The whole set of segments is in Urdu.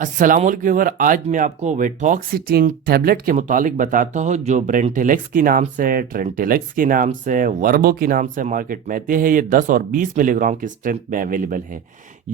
السلام علیکم ویور، آج میں آپ کو ویٹاکسیٹین ٹیبلٹ کے متعلق بتاتا ہوں جو برینٹیلیکس کے نام سے، ٹرینٹیلیکس کے نام سے، وربو کے نام سے مارکیٹ میں آتے ہیں۔ یہ 10 اور 20 ملی گرام کی اسٹرینتھ میں اویلیبل ہے۔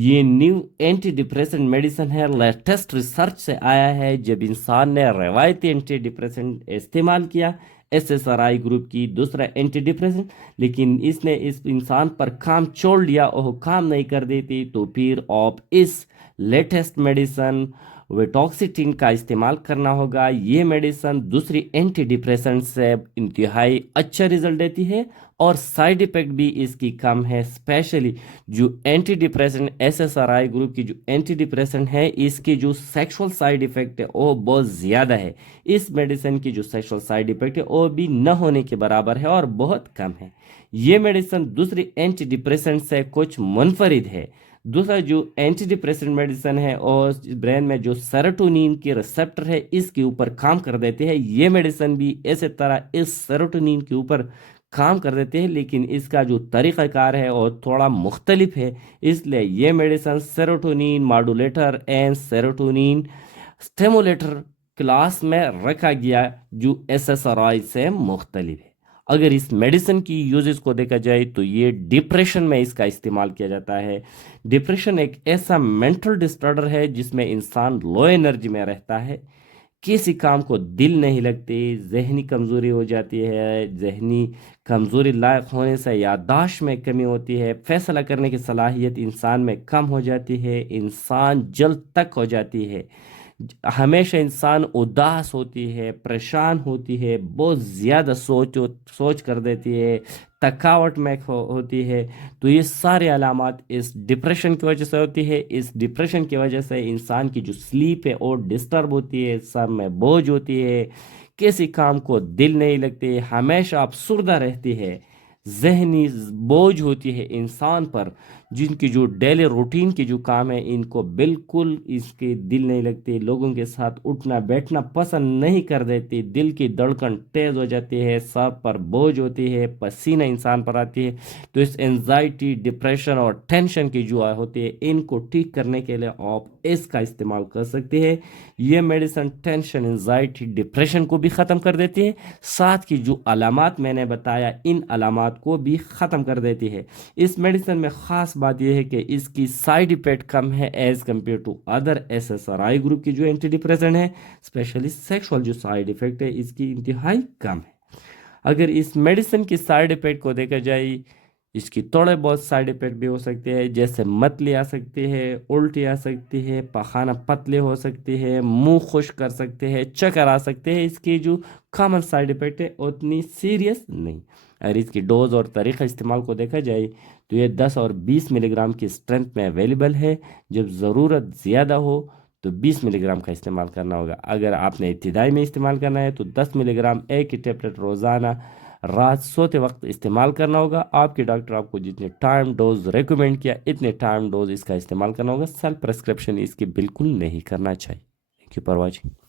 یہ نیو اینٹی ڈپریسنٹ میڈیسن ہے، لیٹسٹ ریسرچ سے آیا ہے۔ جب انسان نے روایتی اینٹی ڈپریسنٹ استعمال کیا ایس ایس آر آئی گروپ کی دوسرا اینٹی ڈپریسنٹ، لیکن اس نے اس انسان پر کام چھوڑ لیا اور کام نہیں کر دیتی، تو پھر آپ اس لیٹسٹ میڈیسن ویٹاکسیٹین کا استعمال کرنا ہوگا۔ یہ میڈیسن دوسری اینٹی ڈپریسنٹ سے انتہائی اچھا رزلٹ دیتی ہے اور سائیڈ ایفیکٹ بھی اس کی کم ہے۔ اسپیشلی جو anti depressant S S R آئی گروپ کی جو اینٹی ڈپریسنٹ ہے، اس کی جو سیکشول سائیڈ ایفیکٹ ہے وہ بہت زیادہ ہے۔ اس میڈیسن کی جو سیکشول سائیڈ ایفیکٹ ہے وہ بھی نہ ہونے کے برابر ہے اور بہت کم ہے۔ یہ میڈیسن دوسری اینٹی ڈپریسنٹ سے کچھ منفرد ہے۔ دوسرا جو اینٹی ڈپریسنٹ میڈیسن ہے اور برین میں جو سیروٹونین کے ریسپٹر ہے اس کے اوپر کام کر دیتے ہیں۔ یہ میڈیسن بھی اسی طرح اس سیروٹونین کے اوپر کام کر دیتے ہیں، لیکن اس کا جو طریقہ کار ہے وہ تھوڑا مختلف ہے۔ اس لیے یہ medicine serotonin modulator and serotonin stimulator class میں رکھا گیا، جو ایس ایس آر آئی سے مختلف ہے۔ اگر اس میڈیسن کی یوزز کو دیکھا جائے تو یہ ڈپریشن میں اس کا استعمال کیا جاتا ہے۔ ڈپریشن ایک ایسا مینٹل ڈسٹرڈر ہے جس میں انسان لو انرجی میں رہتا ہے، کسی کام کو دل نہیں لگتی، ذہنی کمزوری ہو جاتی ہے۔ ذہنی کمزوری لائق ہونے سے یادداشت میں کمی ہوتی ہے، فیصلہ کرنے کی صلاحیت انسان میں کم ہو جاتی ہے، انسان جلد تک ہو جاتی ہے، ہمیشہ انسان اداس ہوتی ہے، پریشان ہوتی ہے، بہت زیادہ سوچ کر دیتی ہے، تھکاوٹ میں ہوتی ہے۔ تو یہ سارے علامات اس ڈپریشن کی وجہ سے ہوتی ہے۔ اس ڈپریشن کی وجہ سے انسان کی جو سلیپ ہے وہ ڈسٹرب ہوتی ہے، سر میں بوجھ ہوتی ہے، کسی کام کو دل نہیں لگتی، ہمیشہ افسردہ رہتی ہے، ذہنی بوجھ ہوتی ہے انسان پر۔ جن کی جو ڈیلی روٹین کے جو کام ہے ان کو بالکل اس کے دل نہیں لگتے، لوگوں کے ساتھ اٹھنا بیٹھنا پسند نہیں کر دیتی، دل کی دھڑکن تیز ہو جاتی ہے، سر پر بوجھ ہوتی ہے، پسینہ انسان پر آتی ہے۔ تو اس انزائٹی، ڈپریشن اور ٹینشن کی جو ہوتی ہے ان کو ٹھیک کرنے کے لیے آپ اس کا استعمال کر سکتے ہیں۔ یہ میڈیسن ٹینشن، انزائٹی، ڈپریشن کو بھی ختم کر دیتی ہے، ساتھ کی جو علامات میں نے بتایا ان علامات کو بھی ختم کر دیتی ہے۔ اس میڈیسن میں خاص بات یہ ہے کہ اس کی سائیڈ ایفیکٹ کم ہے as compare to other SSRI S R I group کی جو اینٹی ڈپریسنٹ ہے۔ اسپیشلی سیکشول جو سائیڈ ایفیکٹ ہے اس کی انتہائی کم ہے۔ اگر اس میڈیسن کی سائیڈ ایفیکٹ کو دیکھا جائے، اس کی تھوڑے بہت سائیڈ ایفیکٹ بھی ہو سکتے ہیں، جیسے متلی آ سکتی ہے، الٹی آ سکتی ہے، پخانہ پتلے ہو سکتے ہیں، منہ خشک کر سکتے ہیں، چکر آ سکتے ہیں۔ اس کی جو کامن سائیڈ ایفیکٹ ہے اتنی سیریس نہیں۔ اگر اس کی ڈوز اور طریقہ استعمال کو دیکھا جائے تو یہ 10 اور 20 ملی گرام کی اسٹرینتھ میں اویلیبل ہے۔ جب ضرورت زیادہ ہو تو 20 ملی گرام کا استعمال کرنا ہوگا۔ اگر آپ نے ابتدائی میں استعمال کرنا ہے تو 10 ملی گرام ایک ہی ٹیبلٹ روزانہ رات سوتے وقت استعمال کرنا ہوگا۔ آپ کے ڈاکٹر آپ کو جتنے ٹائم ڈوز ریکمینڈ کیا اتنے ٹائم ڈوز اس کا استعمال کرنا ہوگا۔ سیلف پرسکرپشن اس کی بالکل نہیں کرنا چاہیے۔ Thank you for watching.